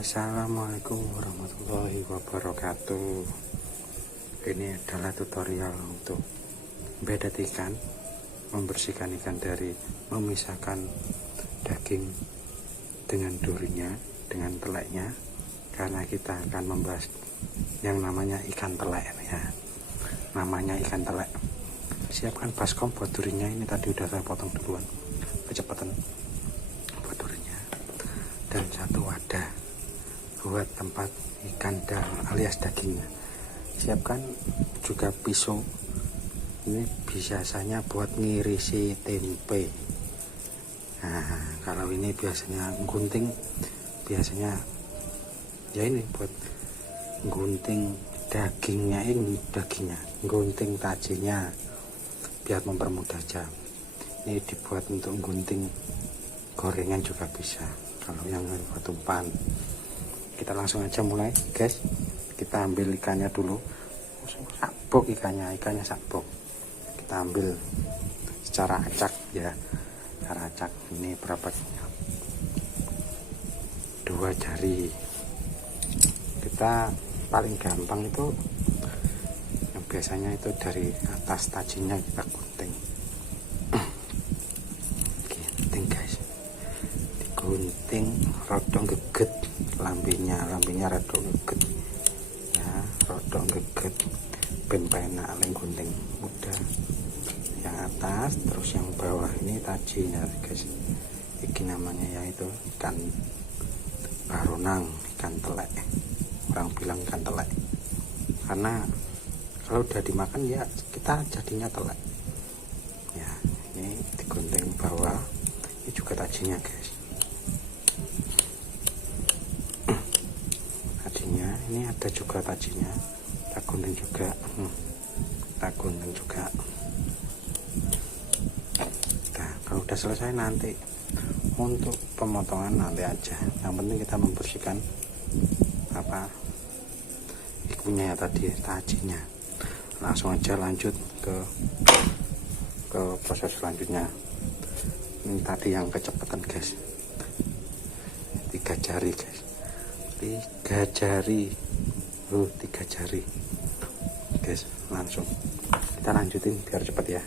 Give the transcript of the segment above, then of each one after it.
Assalamualaikum warahmatullahi wabarakatuh. Ini adalah tutorial untuk membedat ikan, membersihkan ikan dari memisahkan daging dengan durinya, dengan teleknya, karena kita akan membahas yang namanya ikan telek ya. Namanya ikan telek. Siapkan baskom buat durinya, ini tadi udah saya potong duluan kecepatan buat durinya, dan satu wadah buat tempat ikan dan alias dagingnya. Siapkan juga pisau, ini biasanya buat ngirisi tempe. Nah, kalau ini biasanya gunting, biasanya ya ini buat gunting dagingnya, gunting tajinya biar mempermudah jam. Ini dibuat untuk gunting gorengan juga bisa, kalau yang batu pan. Kita langsung aja mulai guys. Kita ambil ikannya dulu, sabuk ikannya sabuk. Kita ambil secara acak ya, secara acak. Ini berapa? 2 jari. Kita paling gampang itu yang biasanya itu dari atas tajinya kita gunting. Gunting guys, digunting rodong geget lambenya rodong geget ya, rodong geget ben penak leng gunting mudah. Yang atas terus yang bawah ini tajinya guys. Ini namanya yaitu ikan baronang, ikan telek. Orang bilang ikan telek karena kalau udah dimakan ya kita jadinya telek ya. Ini digunting bawah, ini juga tajinya guys. Tajinya ini ada juga tajinya, kita gunting juga, Nah, kalau udah selesai nanti untuk pemotongan nanti aja. Yang penting kita membersihkan ikunya ya tadi, tajinya. Langsung aja lanjut ke proses selanjutnya. Ini tadi yang kecepatan guys, 3 jari guys, 3 jari guys. Langsung kita lanjutin biar cepat ya.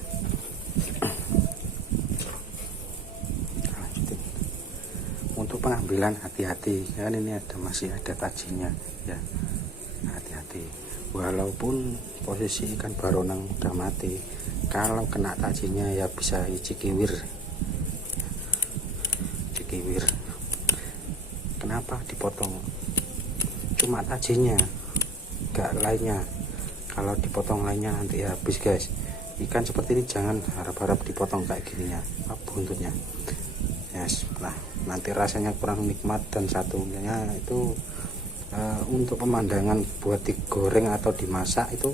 Lanjutin. Untuk pengambilan hati-hati kan, ini masih ada tajinya ya, hati-hati. Walaupun posisi ikan baronang udah mati, kalau kena tajinya ya bisa cikiwir. Kenapa dipotong cuma tajinya, gak lainnya? Kalau dipotong lainnya nanti ya habis guys. Ikan seperti ini jangan harap-harap dipotong kayak gini ya, buntutnya yes. Nah, nanti rasanya kurang nikmat, dan satunya itu untuk pemandangan buat digoreng atau dimasak itu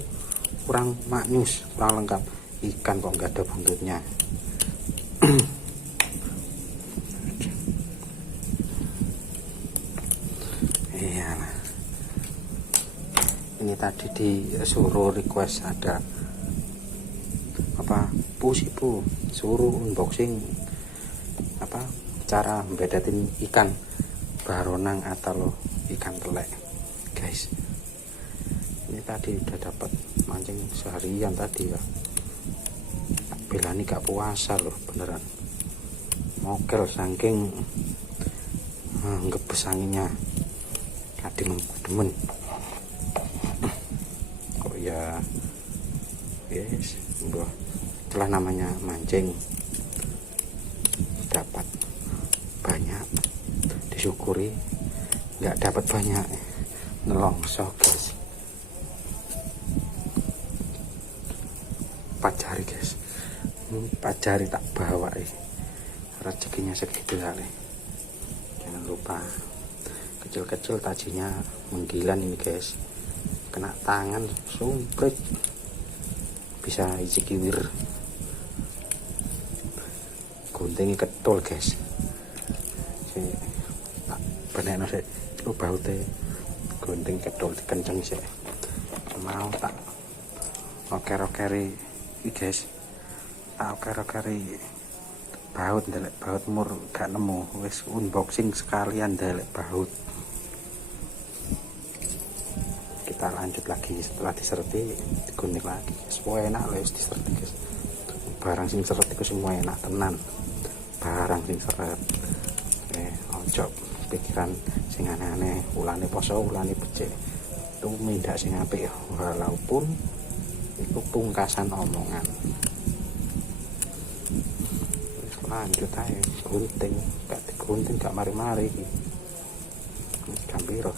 kurang maknyus, kurang lengkap. Ikan kok nggak ada buntutnya. Iya, ini tadi disuruh request ada pusipu suruh unboxing cara membedatin ikan baronang atau ikan telek guys. Ini tadi udah dapat mancing seharian tadi ya, bela ini gak puasa loh beneran, mokel saking ngebes anginnya, demen kok ya yes. Itulah namanya mancing, dapat banyak disyukuri, nggak dapat banyak nelongso guys. 4 jari guys, 4 jari tak bawa rezekinya segitu kali. Jangan lupa kecil-kecil tajinya menggilan ini guys, kena tangan sumprit bisa isi kiwir. Guntingnya ketul guys, bener sih lu baute gunting ketul dikenceng sih. Mau tak oker-okeri guys, tak oker-okeri baut, ndelek baut mur gak nemu, wis unboxing sekalian ndelek baut. kita lanjut lagi. Setelah diserti digunting lagi, semua enak loh diserti guys. Barang sing seret itu semua enak tenan, barang sing seret. Ojo pikiran sing aneh-aneh, ulane poso ulane becik, tumindak sing apik walaupun itu pungkasan omongan. Lanjut aja gunting, gak digunting gak mari-mari iki. Gambiro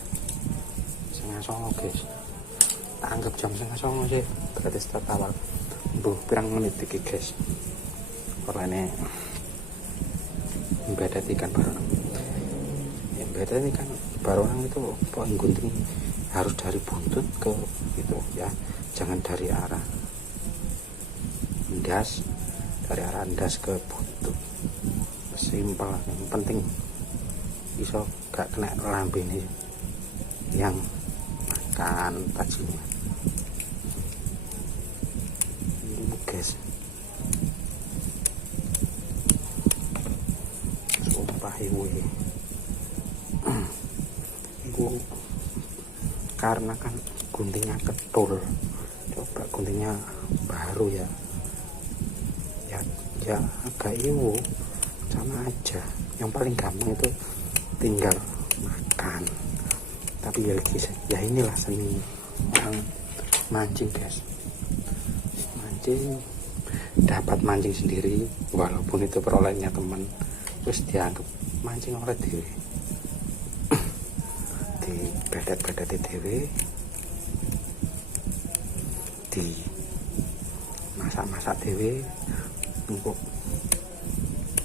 09.30 guys, tak anggap jam 09.30 sih, berarti start awal. Pirang menit iki guys, orangnya embedded ikan baronang. Embedded ikan baronang itu poin gunting harus dari buntut ke itu ya, jangan dari arah endas, dari arah endas ke buntut. Simpel, yang penting iso gak kena lambe nih yang makan tajinya. Ini guys, sumpah ibu karena kan guntingnya ketul, coba guntingnya baru ya agak iwu sama aja. Yang paling gampang itu tinggal makan. Tapi ya inilah seni orang mancing guys, mancing dapat mancing sendiri walaupun itu perolehannya teman, terus dianggap mancing oleh dewe, di bedet-bedet dewe, di masak-masak dewe, untuk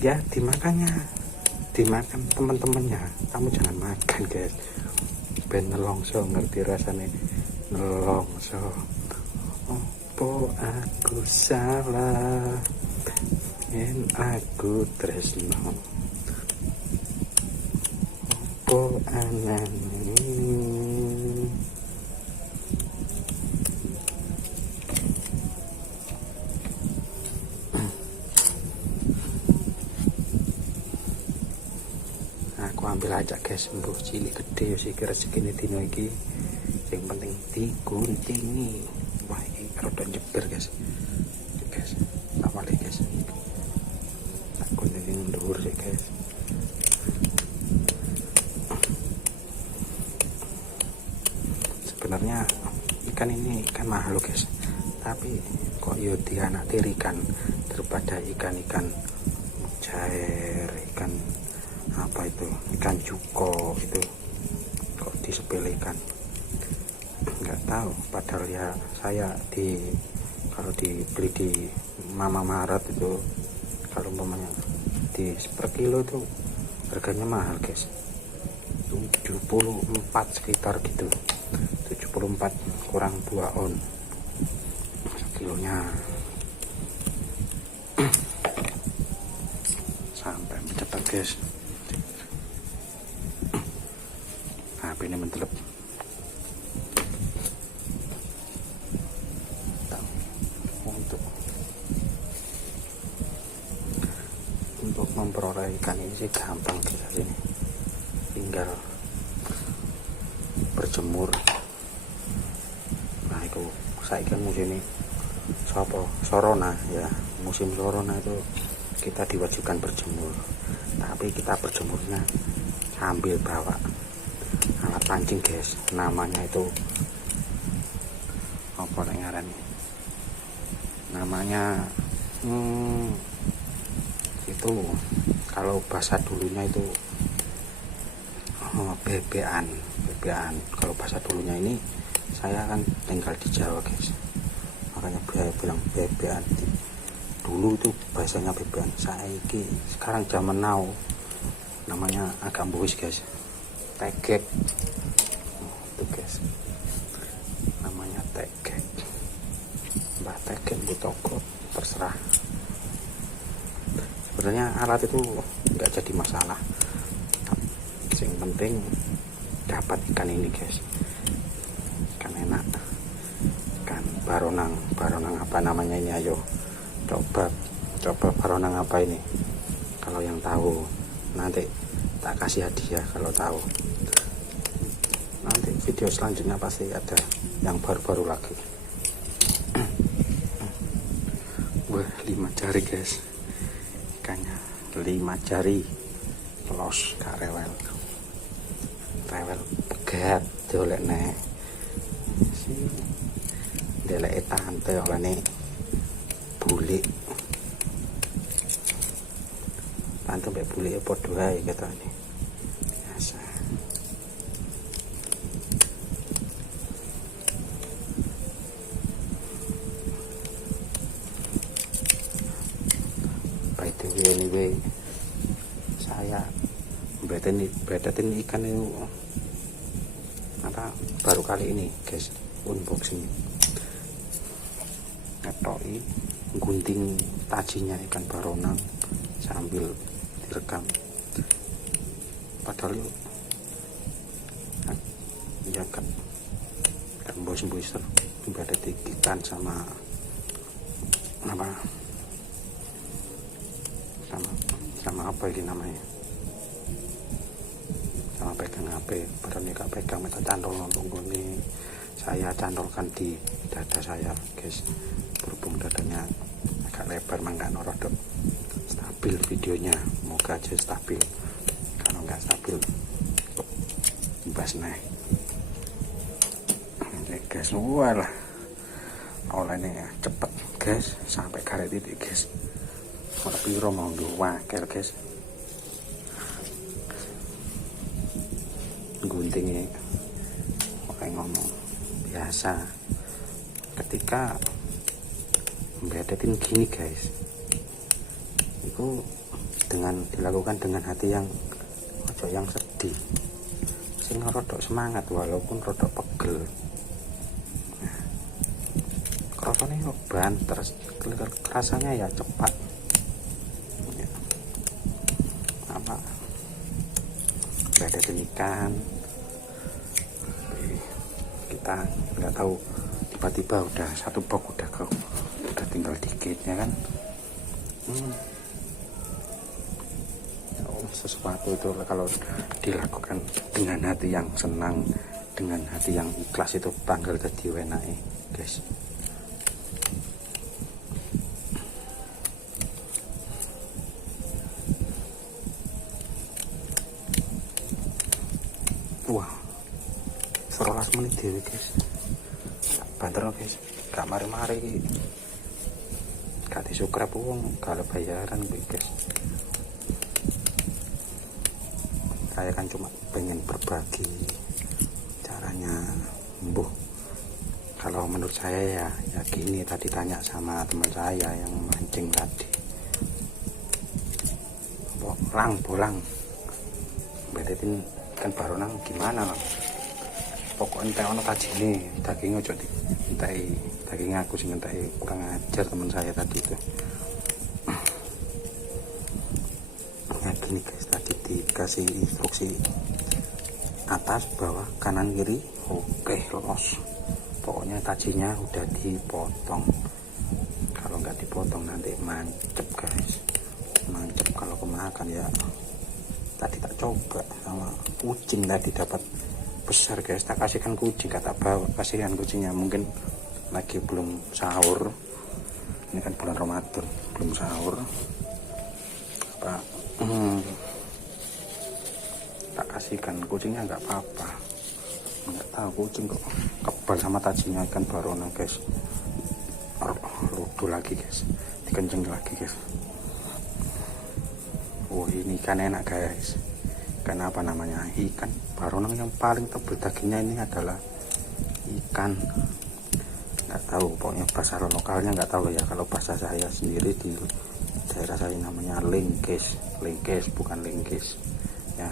ya dimakan teman-temannya. Kamu jangan makan guys, ben nelongso, ngerti rasanya nelongso. Opo aku salah yen aku tresno, opo anane ambil aja guys, mbuh cilik gede sih rezekine dino iki, yang penting diguntingi. Wah ini rada jeber guys, tak balik guys, tak gunting dhuwur sih guys. Sebenarnya ikan ini ikan mahal guys, tapi kok yo dianaktirikan daripada ikan-ikan mujair, ikan apa itu, ikan cuko itu kok disepelekan. Nggak tahu, padahal ya saya kalau dibeli di Mama Maret itu, kalau umpamanya di per kilo itu harganya mahal guys, 74 sekitar gitu, 74 kurang 2 on kilonya. Sampai mencetak guys, HP ini mentelep. Untuk memperoleh ikan ini sih gampang guys, ini tinggal berjemur. Nah itu saya kan musim ini sorona ya, musim sorona itu kita diwajibkan berjemur, tapi kita berjemurnya sambil bawa alat pancing guys. Namanya itu apa ngarannya, namanya itu kalau bahasa dulunya itu bebean. Kalau bahasa dulunya ini, saya kan tinggal di Jawa guys, makanya saya bilang bebean. Dulu itu bahasanya bebean, sekarang zaman now namanya agak buis guys, tegek itu guys, namanya tegek, mbah tegek di toko terserah. Sebenarnya alat itu nggak jadi masalah, yang penting dapat ikan ini guys, ikan enak, ikan baronang apa namanya ini, ayo coba baronang apa ini. Kalau yang tahu nanti tak kasih hadiah kalau tahu. nanti video selanjutnya pasti ada yang baru-baru lagi. Wah, 5 jari guys, ikannya 5 jari, los gak rewel pegat dolek nek si delek tante oleh bulik tante mbek bulik padha wae ketane biasa. By the way, anyway, saya bedatin ikan itu apa baru kali ini guys, unboxing ngetoi gunting tajinya ikan baronang sambil direkam, padahal ya kan bos bedatin ikan sama apa sama apa ini namanya, sama pegang HP, padahal ini gak pegang, minta cantol nonton gini, saya cantolkan di dada saya guys, berhubung dadanya agak lebar, mangga norodok stabil videonya, moga aja stabil, kalau nggak stabil bas naik ini guys. Walah olehnya cepet guys, sampai karet titik guys, tapi mau wakil guys, guntingnya kayak ngomong biasa ketika bedatin gini guys, itu dilakukan dengan hati yang ojo yang sedih, sing rodok semangat walaupun rodok pegel. Nah, kerasanya banter, rasanya ya cepat ya. Apa bedatin ikan kita nggak tahu, tiba-tiba udah satu box udah tinggal dikit ya kan. Sesuatu itu kalau dilakukan dengan hati yang senang, dengan hati yang ikhlas, itu tanggal jadi wenake guys. Wah, 11 menit dewe guys, banter guys, gak mari-mari gak disubscribe wong, kalau bayaran guys. Saya kan cuma pengen berbagi caranya, kalau menurut saya ya gini, tadi tanya sama teman saya yang mancing tadi, bolang bedatin ikan baronang gimana lah, pokoknya entah ono tajine dagingnya ojo entai dagingnya, aku sih entai kurang ajar teman saya tadi itu. Ya gini guys, tadi dikasih instruksi atas bawah kanan kiri, oke los, pokoknya tajinya udah dipotong, kalau nggak dipotong nanti mancep guys, mancep kalau kemakan ya. Tadi tak coba sama kucing, tadi dapat besar guys, tak kasihkan kucing, kata bawa kasihkan kucingnya, mungkin lagi belum sahur, ini kan bulan Ramadan belum sahur apa, tak kasihkan kucingnya, nggak apa-apa, nggak tahu kucing kok kebal sama tajinya ikan baronang guys. Ludu lagi guys, dikenceng lagi guys. Ini ikan enak guys, ikan apa namanya, ikan baronang yang paling tebal dagingnya ini adalah ikan, nggak tahu pokoknya bahasa lokalnya nggak tahu ya, kalau bahasa saya sendiri di daerah saya namanya lengkes bukan lengkes ya.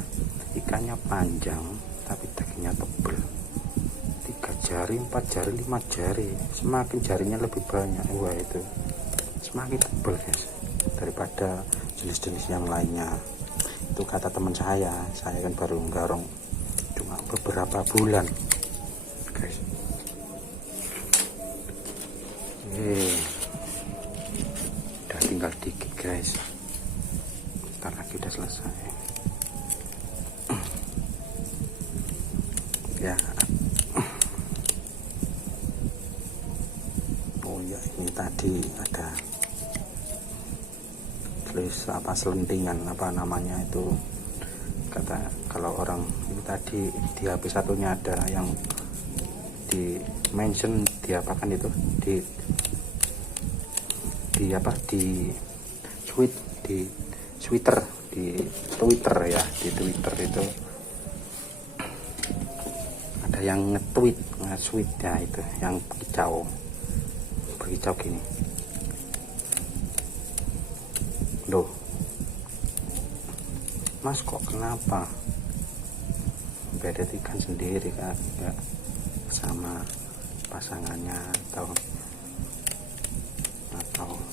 Ikannya panjang tapi dagingnya tebal, 3 jari 4 jari 5 jari, semakin jarinya lebih banyak, wah itu semakin tebal guys daripada jenis-jenis yang lainnya. Itu kata teman saya kan baru nggarong cuma beberapa bulan guys. Udah tinggal dikit guys, ntar lagi udah selesai. ya. Oh ya, ini tadi ada tulis apa, selentingan apa namanya itu, kata kalau orang ini tadi di HP satunya ada yang di mention di apakan itu, di apa, di tweet, di Twitter, ya, di Twitter itu ada yang nge-tweet ya, itu yang berkicau gini, loh Mas kok kenapa beda ikan sendiri kan, nggak sama pasangannya atau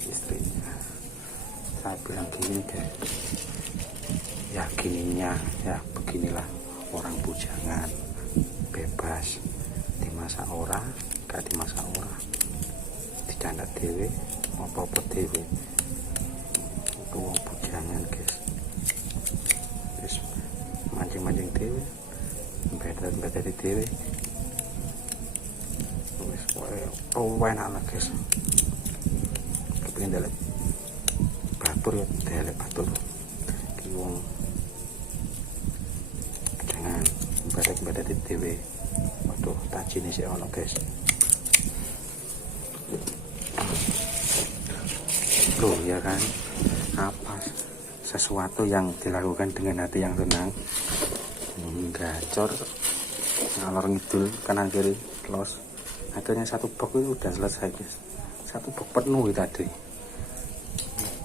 istrinya. Saya bilang gini deh, ya gininya ya beginilah, orang bujangan bebas di masa ora gak di masa ora, dicandak dewe apa-apa dewe, itu wong bujangan guys, terus mancing-mancing dewe, beda di dewe, wis kowe enak lah guys, kepengin delek batur ya delek batur ki wong jangan beda di dewe. Waduh, tajine sih ono guys. Loh ya kan, apa sesuatu yang dilakukan dengan hati yang tenang, gacor ngalor ngidul kanan kiri los, akhirnya satu box itu udah selesai guys, satu box penuh tadi,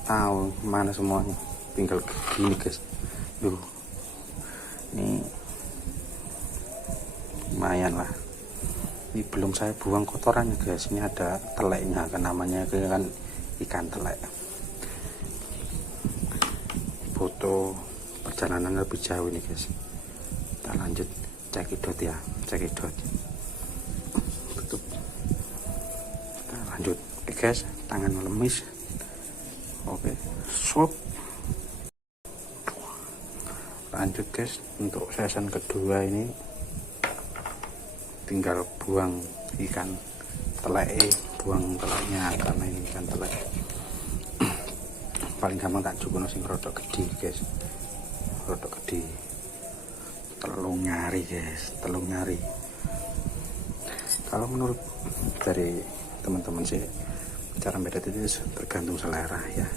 tahu mana semuanya, tinggal gini guys. Duh, ini lumayan lah, ini belum saya buang kotorannya guys, ini ada teleknya kan, namanya kan ikan telek. Foto perjalanan lebih jauh ini guys, kita lanjut cekidot ya, cekidot tutup, kita lanjut. Oke guys, tangan lemis, oke swap, lanjut guys. Untuk season kedua ini tinggal buang ikan telek, buang teleknya karena ini ikan telek paling gampang tak cukup sing rodok gede guys, rodok gede, telung nyari guys, telung nyari. Kalau menurut dari teman-teman sih, cara beda itu tergantung selera ya.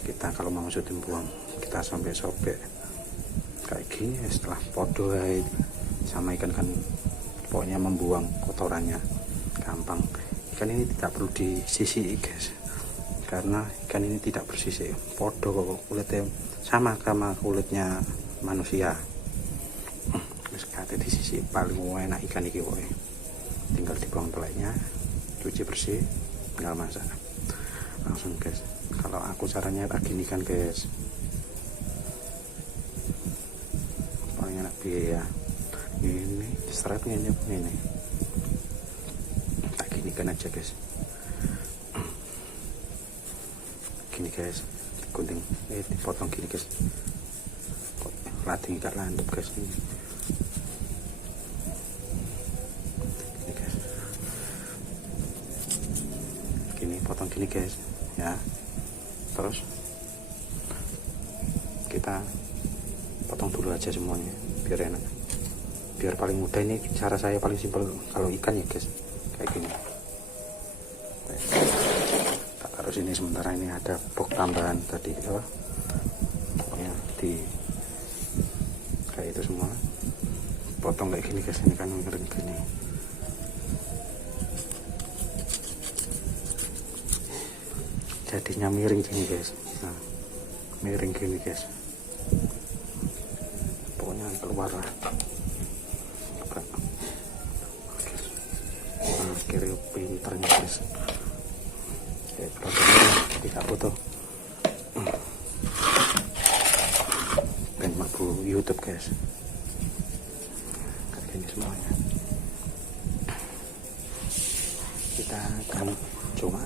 Kita kalau mau syuting buang, kita sampai sobek kayak gini, setelah podo sama ikan kan pokoknya membuang kotorannya gampang. Ikan ini tidak perlu disisih guys, karena ikan ini tidak bersisih, podo kulitnya sama kulitnya manusia. Terus kate disisih paling enak ikan iki woy, tinggal dibuang teleknya, cuci bersih, tinggal masak langsung guys. Kalau aku caranya tak gini kan guys, paling enak biaya ini strapnya ini tak gini kan aja guys, gini guys, gunting dipotong gini guys, latih gak landep guys, ini guys, gini potong gini guys ya. Terus kita potong dulu aja semuanya biar enak, biar paling mudah. Ini cara saya paling simpel kalau ikan ya guys, kayak gini. Tak taruh sini sementara, ini ada box tambahan tadi apa, pokoknya di kayak itu semua potong kayak gini guys. Ini kan miring gini, jadinya miring gini guys. Nah, miring gini guys, pokoknya keluar lah. Nah, kiri pinternya guys, tidak foto dan mampu YouTube guys, kayak gini semuanya. Kita akan cuma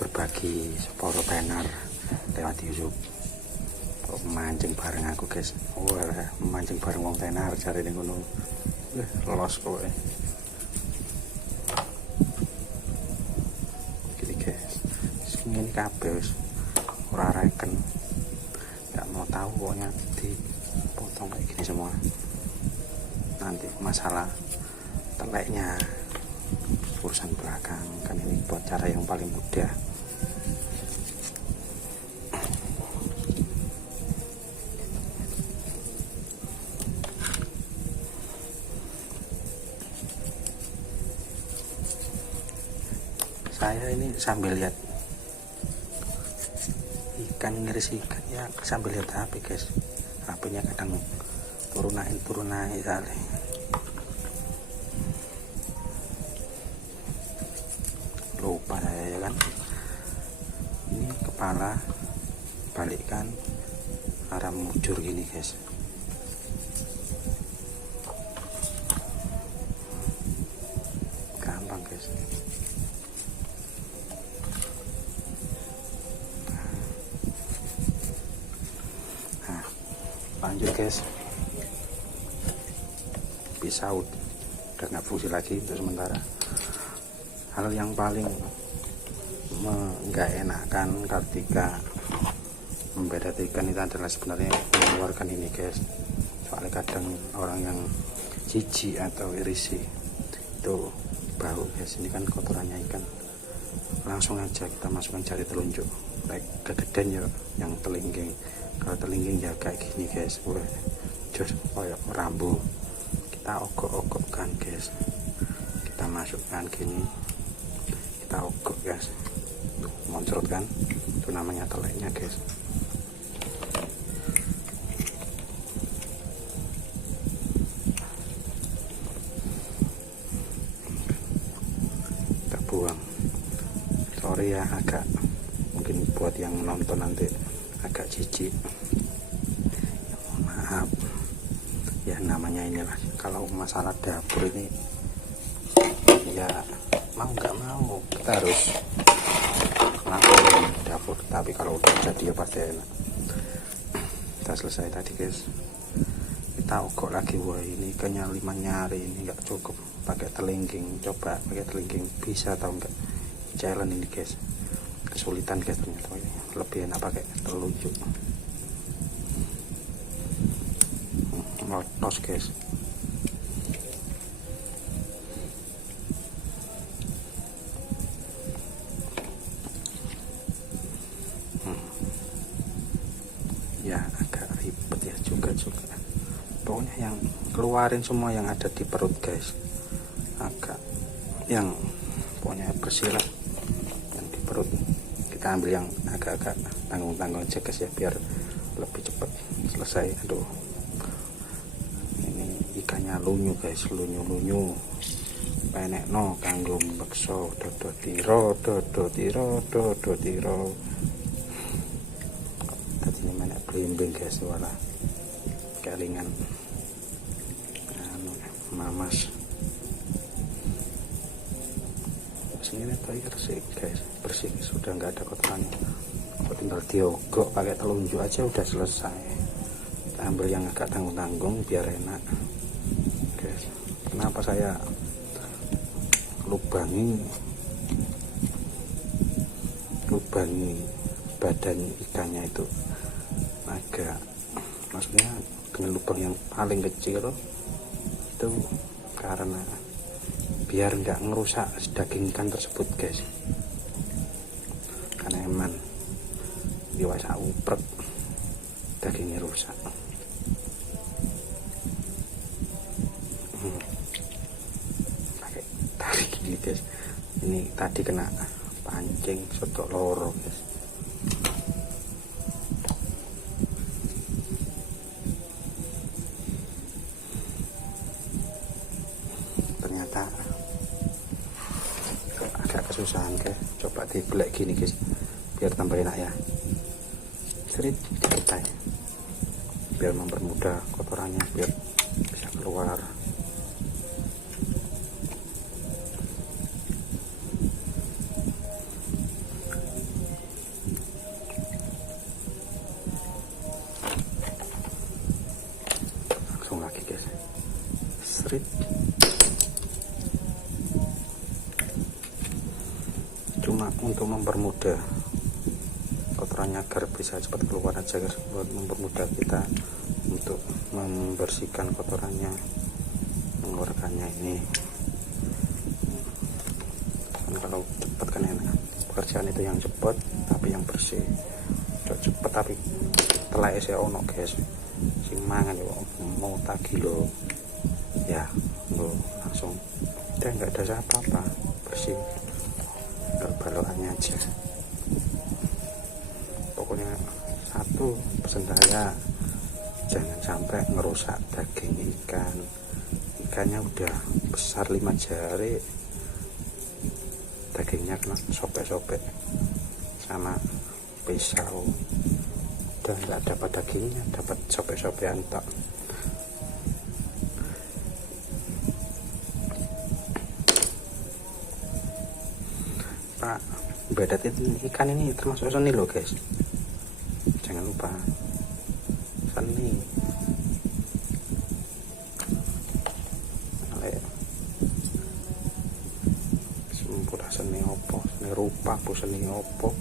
berbagi seporo banner lewat YouTube. kok mancing bareng aku guys. Wah, mancing bareng wong tenar cari ning ngono. Los kowe. Gini guys. Ngene kabeh wis ora reken. Enggak mau tahu pokoknya dipotong kayak gini semua. Nanti masalah teleknya urusan belakang, kan ini buat cara yang paling mudah. Saya ini sambil lihat ikan, ngiris ikan ya sambil lihat HP guys. HP-nya kadang turun naik kali. Lupa saya ya kan. Ini kepala balikkan arah mujur gini guys. Gampang guys. Lanjut guys, pisau udah nggak fungsi lagi untuk sementara. Hal yang paling nggak enakan ketika membedakan ikan itu adalah sebenarnya mengeluarkan ini guys. Soalnya kadang orang yang jijik atau irisi itu bau guys. Ini kan kotorannya ikan, langsung aja kita masukkan jari telunjuk. Like kegedean ya yang telingging. Kalau telingging ya kayak gini guys, jos koyok rambu. Kita ogok-ogokkan guys, kita masukkan gini, kita ogok guys, moncrot kan, itu namanya teleknya guys. Kita buang. Sorry ya, agak mungkin buat yang nonton nanti agak jijik ya, maaf ya, namanya inilah kalau masalah dapur ini ya mau nggak mau kita harus ngelakuin dapur, tapi kalau udah jadi ya pasti enak. Kita selesai tadi guys, kita ogok lagi. Wah, ini kenyaliman nyari ini nggak cukup pakai telingging, coba pakai telingging bisa atau enggak, challenge ini guys. Kesulitan guys, ternyata lebih enak pakai telunjuk. Lotos guys. Ya agak ribet ya juga. Pokoknya yang keluarin semua yang ada di perut guys. Agak yang pokoknya bersih lah yang di perut. Kita ambil yang agak-agak tanggung-tanggung aja guys ya, biar lebih cepat selesai. Aduh, ini ikannya lunyu guys, lunyu penek no kanggo bekso dodo tiro tadi ini menek blimbing guys, wala kelingan mamas. Ini bersih guys, bersih, sudah nggak ada kotorannya. Tinggal diogok pakai telunjuk aja udah selesai. Kita ambil yang agak tanggung-tanggung biar enak guys. Kenapa saya lubangi badan ikannya itu agak, maksudnya dengan lubang yang paling kecil itu karena biar nggak ngerusak daging ikan tersebut guys, karena emang dewasa uprek dagingnya rusak. Pakai tarik gini guys, ini tadi kena pancing soto loro guys. Ternyata agak kesusahan guys, coba dibelek gini guys biar tambah enak ya. Serit dipetai biar mempermudah kotorannya biar bisa keluar. serit. Cuma untuk mempermudah kotorannya agar bisa cepat keluar aja guys, buat mempermudah kita untuk membersihkan kotorannya, mengeluarkannya ini. Kan kalau cepat kan enak, pekerjaan itu yang cepat tapi yang bersih. Udah cepet tapi telek saya ono guys, sing mangan ya mau tagi lo ya lo langsung udah nggak ada apa-apa, bersih, balokannya aja. Pokoknya satu pesan saya, jangan sampai ngerusak daging ikan. Ikannya udah besar 5 jari, dagingnya kena sobek-sobek sama pisau, udah nggak dapat dagingnya, dapat sobek-sobekan tok. Pak, bedat ikan ini termasuk seni loh guys, jangan lupa seni. Sempurna seni opo, seni rupa bu, seni opo.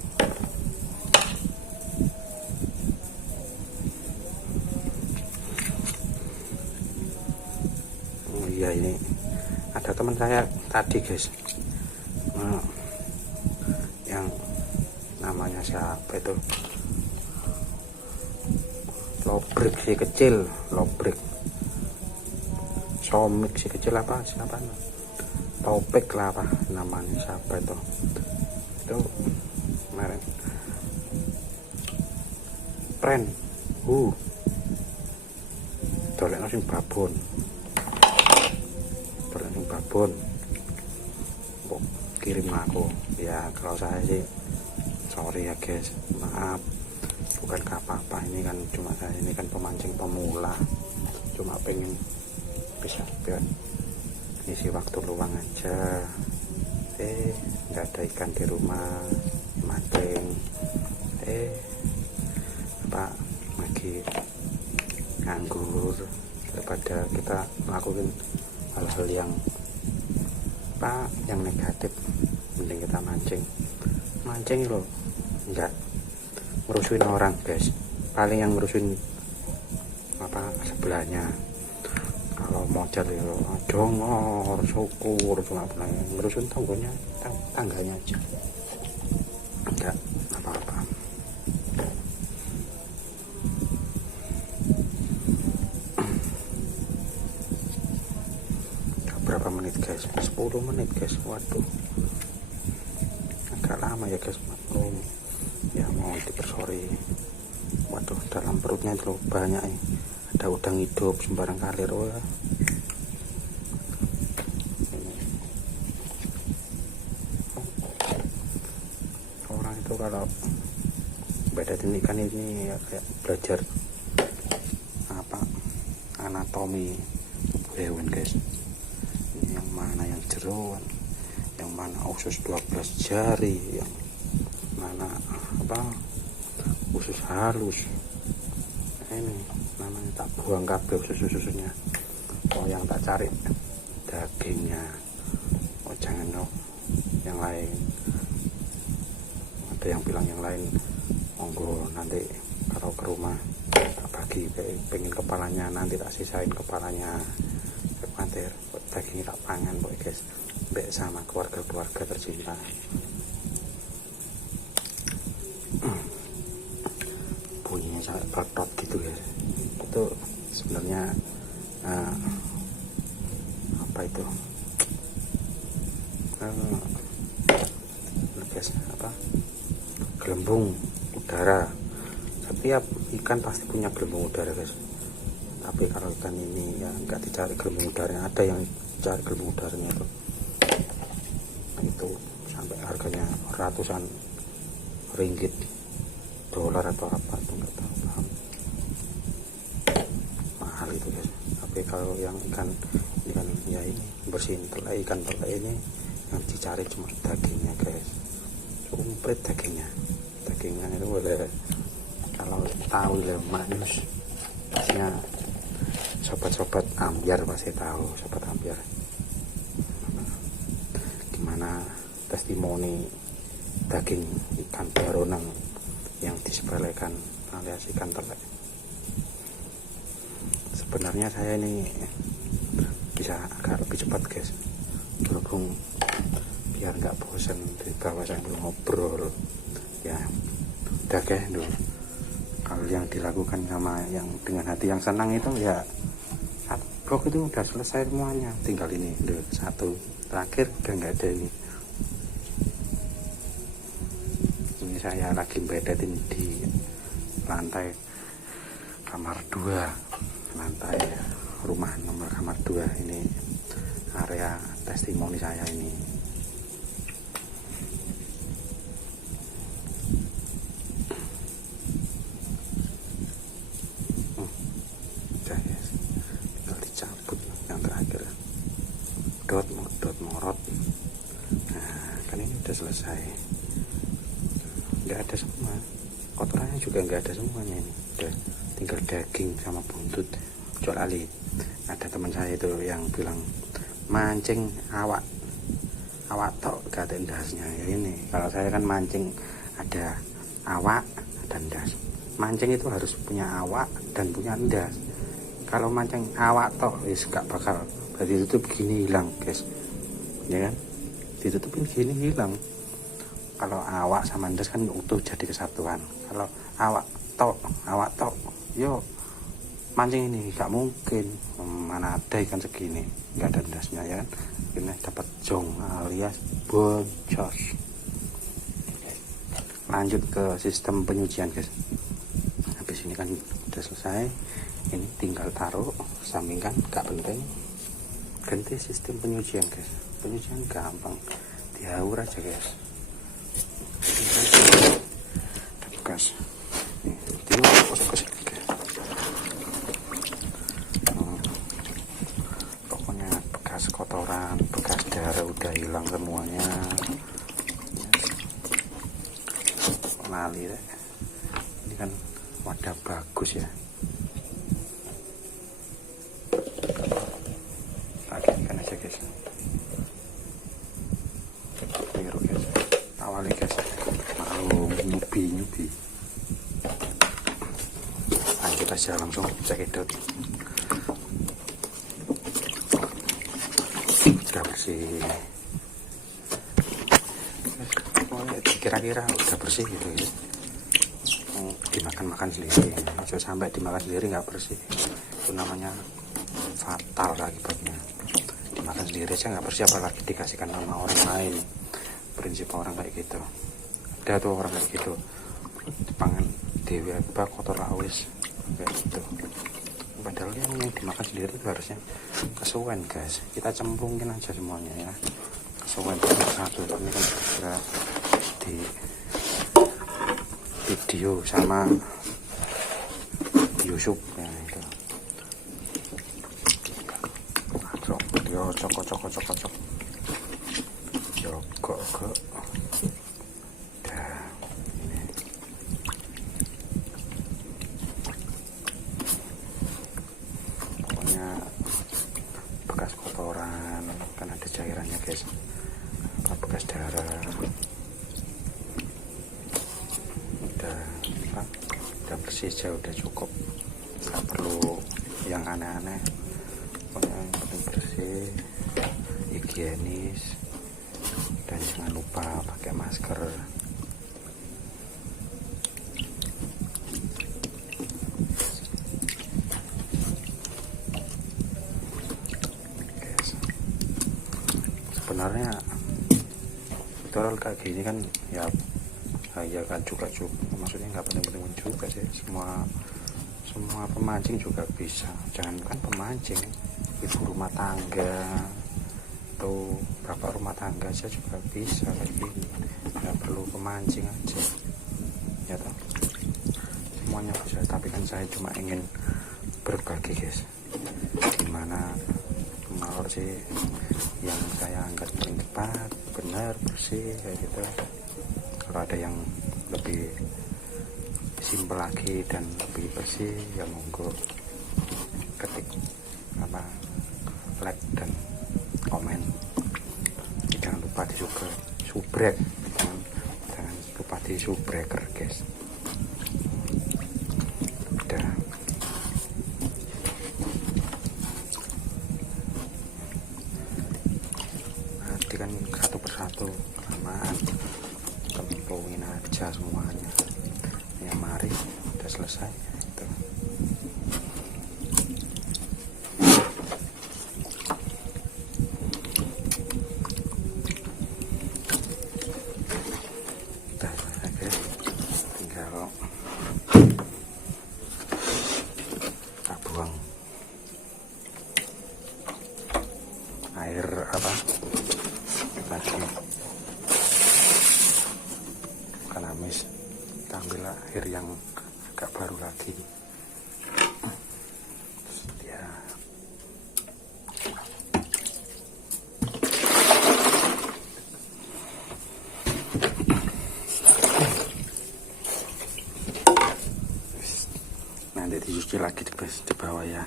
Oh iya, ini ada teman saya tadi guys, yang namanya siapa itu, Lobrik si kecil, Lobrik Somik si kecil, apa siapa, Topik lah apa namanya, siapa itu kemarin pren dolekno sing babon, kok kirim aku ya. Kalau saya sih sorry ya guys, maaf, bukan apa-apa, ini kan cuma saya ini kan pemancing pemula, cuma pengen bisa biar isi waktu luang aja. Nggak ada ikan di rumah, mancing Pak lagi nganggur, daripada kita melakukan hal-hal yang yang negatif, mending kita mancing loh, enggak ngerusuin orang guys. Paling yang ngerusuin sebelahnya. Kalau mau cari jongor, syukur, cuma ngerusuin tangganya aja, enggak apa-apa. Berapa menit guys? 10 menit guys. Waduh, agak lama ya guys, maklum ya, mau dipersori. Waduh, dalam perutnya itu banyak ada udang hidup sembarang kalir. Orang itu kalau bedain ikan ini ya kayak belajar anatomi hewan guys. Yang mana yang jeroan, yang mana usus 12 jari, yang mana usus halus. Ini namanya tak buang kabel susu-susunya. Oh, yang tak cari dagingnya. Oh, jangan yang lain. Ada yang bilang yang lain, monggo nanti kalau ke rumah tak bagi, pengen kepalanya, nanti tak sisain kepalanya. Khawatir dagingnya tak pangan boy guys, sama keluarga tercinta. Bunyinya sampai peletot gitu guys, itu sebenarnya itu guys, gelembung udara. Setiap ikan pasti punya gelembung udara guys, tapi kalau ikan ini ya nggak dicari gelembung udaranya. Ada yang cari gelembung udaranya itu sampai harganya ratusan ringgit, dolar atau apa itu nggak tahu, mahal itu guys. Tapi kalau yang ikan ya ini bersihin ikan telai ini, yang dicari cuma dagingnya guys, komplit dagingnya itu boleh. Kalau tahu lah manis, sobat-sobat ambyar pasti tahu, sobat ambyar, gimana testimoni daging ikan baronang yang disepelekan alias ikan telek. Sebenarnya saya ini bisa agak lebih cepat guys, berhubung biar nggak bosan di bawah sambil ngobrol ya. Udah guys, hal yang dilakukan sama yang dengan hati yang senang itu ya, blok itu udah selesai semuanya, tinggal ini satu terakhir udah nggak ada ini saya lagi bedatin di lantai kamar 2, lantai rumah nomor kamar 2. Ini area testimoni saya ini. Udah ya, tinggal dicabut yang terakhir, dot morot. Nah kan ini udah selesai, nggak ada semua, kotorannya juga nggak ada semuanya, ini udah tinggal daging sama buntut. Kecuali ada teman saya itu yang bilang mancing awak tok gak ada endasnya ya. Ini kalau saya kan mancing ada awak dan endas. Mancing itu harus punya awak dan punya endas. Kalau mancing awak tok gak bakal, berarti itu begini hilang guys ya kan, ditutupin gini hilang. Kalau awak sama endas kan utuh jadi kesatuan. Kalau awak tok yo mancing ini gak mungkin, mana ada ikan segini nggak ada endasnya ya kan. Ini dapat jong alias boncos. Lanjut ke sistem penyucian guys. Habis ini kan udah selesai, ini tinggal taruh sampingkan, gak penting. Ganti sistem penyucian guys, penyucian gampang, dihaur aja guys. Bekas nih, pokoknya bekas kotoran, bekas darah udah hilang semuanya. Lali deh. Ini kan wadah bagus ya, pakai ikan aja guys. Biru guys, awalnya guys mau nyubi. Lanjut aja langsung cekidot. Udah bersih, kira-kira udah bersih gitu ya. Dimakan sendiri, aja sampai dimakan sendiri nggak bersih, itu namanya fatal akibatnya. Dimakan sendiri aja nggak bersih, apalagi dikasihkan sama orang lain. Prinsip orang kayak gitu, ada tuh orang kayak gitu, dipangan dewi apa kotor awis kayak gitu. Padahal yang dimakan sendiri itu harusnya kesuwen guys, kita cemplungin aja semuanya ya, kesuwen satu. Ini kan sudah di video sama Yusuf ya, itu langsung yo cokok yo kok dah. Ini pokoknya bekas kotoran kan ada cairannya guys, bekas darah udah bersih aja, udah cukup, nggak perlu yang aneh-aneh. Pokoknya yang penting bersih, higienis, dan jangan lupa pakai masker. Sebenarnya tutorial kayak gini kan ya kan juga maksudnya nggak penting-penting juga sih, semua pemancing juga bisa, jangankan pemancing, ibu rumah tangga atau bapak rumah tangga aja juga bisa kayak gini, nggak perlu pemancing aja ya toh, semuanya bisa. Tapi kan saya cuma ingin berbagi guys, gimana mengalor sih yang saya anggap paling tepat, benar, bersih kayak gitu. Kalau ada yang lebih simpel lagi dan lebih bersih ya monggo. ketik like dan komen. Jangan lupa di subrek, jangan lupa di subreker guys. Udah. Nanti kan satu persatu kelamaan kemplungin aja semuanya. Ya mari, udah selesai itu. Tinggal tak buang air tadi bukan amis, kita ambil air yang agak baru lagi. Ya nanti dicuci lagi di bawah ya.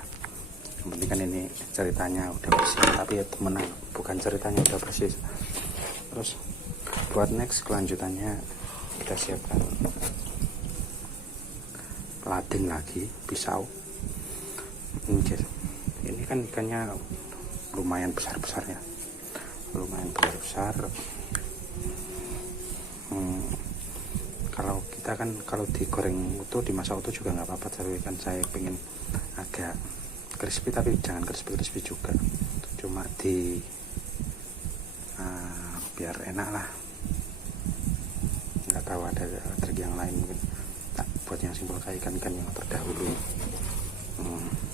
Yang penting kan ini ceritanya udah bersih, tapi ya temenan, bukan ceritanya udah bersih. Terus buat next kelanjutannya kita siapkan lading lagi, pisau. Ini kan ikannya lumayan besar ya, lumayan besar. Kalau kita kan kalau digoreng utuh, dimasak utuh juga nggak apa-apa, tapi kan saya pengen agak crispy, tapi jangan crispy juga, cuma biar enak lah. Nggak tahu ada trik yang lain mungkin. Nah, buat yang simpel kayak ikan yang terdahulu,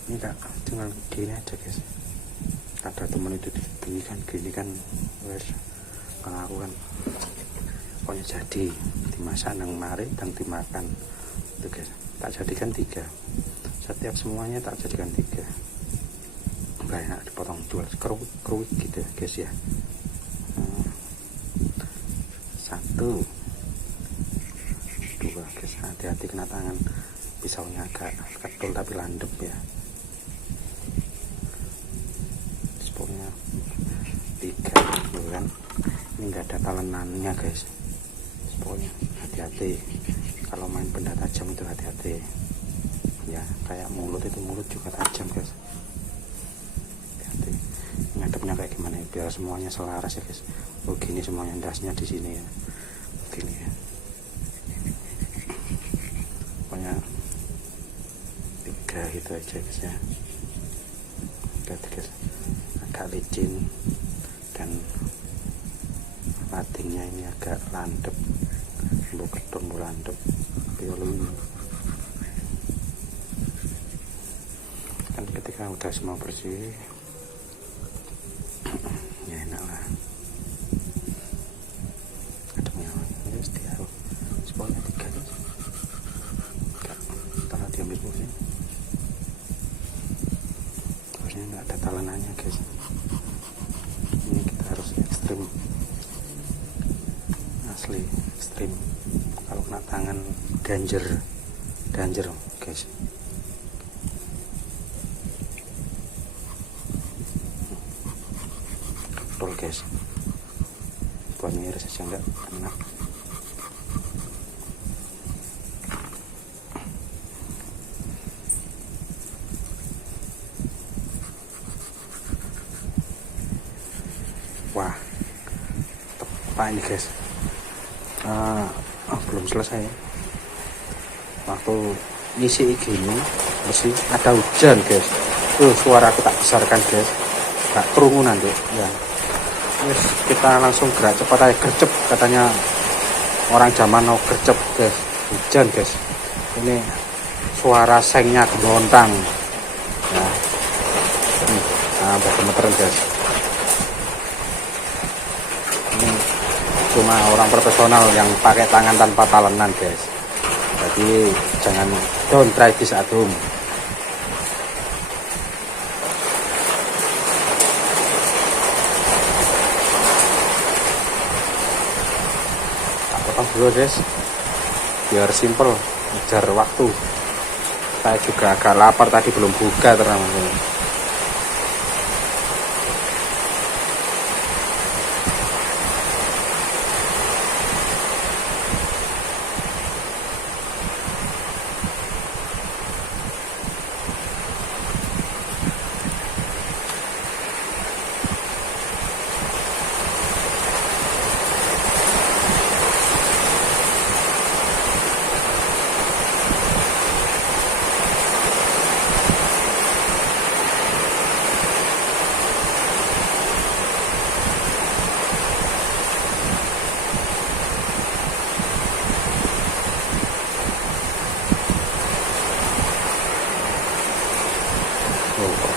ini kak tinggal gini aja guys. Ada temen itu gini kan wes, kalau aku kan pokoknya jadi dimasak nang mari dan dimakan itu guys. Tak jadikan 3, setiap semuanya tak jadikan 3. Nggak enak dipotong 2 keruk gitu ya guys ya. 1 2 guys, hati-hati kena tangan, pisaunya agak ketul tapi landep ya. Pokoknya 3 gitu kan. Ini nggak ada talenannya guys. Pokoknya hati-hati kalau main benda tajam itu, hati-hati ya. Kayak mulut juga tajam guys, hati-hati. Ngadepnya kayak gimana ya, biar semuanya selaras ya guys. Oh gini semuanya, dasnya di sini ya, gini ya. Pokoknya 3 gitu aja guys ya. Guys, agak licin dan ladingnya ini agak landep, ketun landep piolong. Kan ketika udah semua bersih ya enak lah. Ademnya terus diaruh semuanya 3 kalau diambil pusing, harusnya nggak ada talenannya guys. Ini kita harus ekstrim, asli ekstrim. Kalau kena tangan danger guys. Betul guys, buat miris saja enggak enak. Wah tepat ini guys. Belum selesai. Waktu ngisi gini mesti ada hujan guys. Suara aku tak besarkan guys, gak kerungu nanti ya. Yes, kita langsung gerak cepat aja, gercep katanya orang zaman now, gercep guys. Hujan guys, ini suara sengnya gelontang ya. Nah gemeteran guys. Ini cuma orang profesional yang pakai tangan tanpa talenan guys, jadi jangan, don't try this at home. Tak potong dulu guys biar simple, ngejar waktu. Saya juga agak lapar, tadi belum buka teman-teman.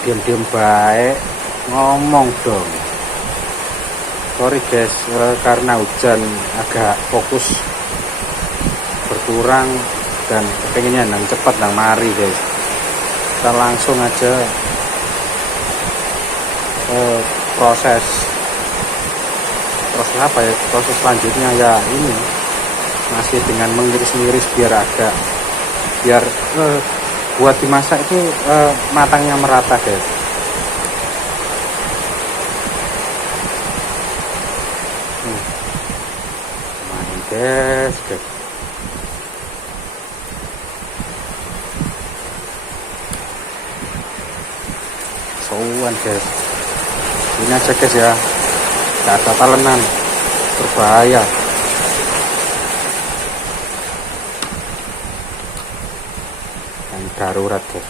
Diam-diam baik, ngomong dong. Sorry guys, karena hujan agak fokus berkurang dan pengennya nang cepat nang mari guys. Kita langsung aja proses apa ya, proses selanjutnya ya ini masih dengan mengiris-iris biar buat dimasak itu matangnya merata guys. Main guys. Sowan guys, ini aja guys ya, gak ada talenan, berbahaya. Darurat guys.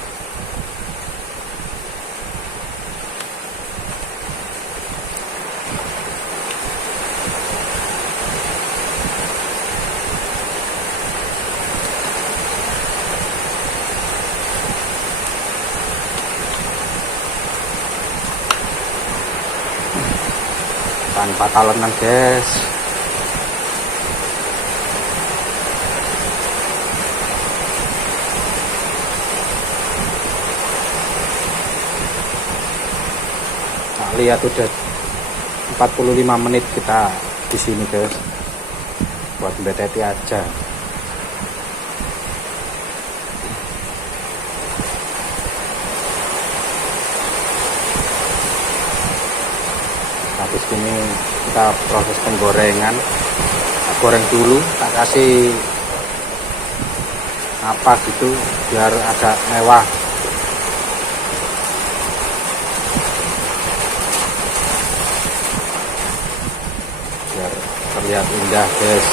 Tanpa talenan guys. Lihat udah 45 menit kita di sini guys, buat BTT aja. Habis ini kita proses penggorengan. Goreng dulu, tak kasih apa gitu biar agak mewah. Terlihat indah guys.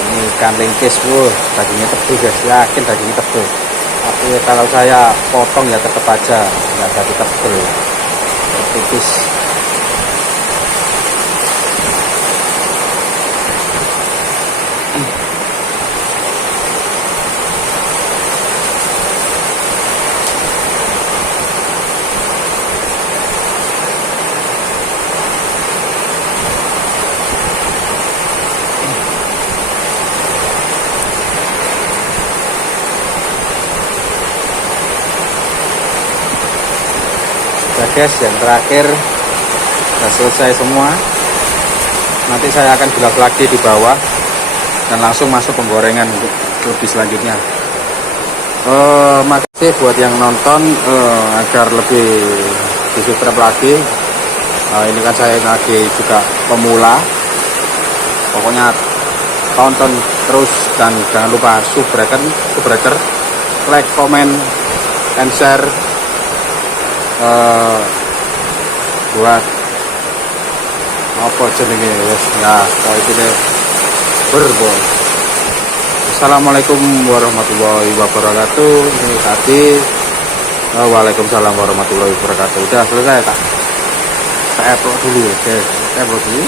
Ini ikan ringkis, dagingnya tebal guys, yakin dagingnya tebal. Tapi kalau saya potong ya tetap aja nggak jadi tebal, tipis. Ya guys, yang terakhir sudah selesai semua. Nanti saya akan bilas lagi di bawah dan langsung masuk penggorengan untuk lebih selanjutnya. Makasih buat yang nonton, agar lebih disubscribe lagi. Ini kan saya lagi juga pemula, pokoknya tonton terus dan jangan lupa subscribe, like, comment, and share. Buat apa jenenge ya kalau itu berbon. Assalamualaikum warahmatullahi wabarakatuh. Ini tadi waalaikumsalam warahmatullahi wabarakatuh. Udah selesai tak? Saya upload dulu ya guys, saya upload dulu.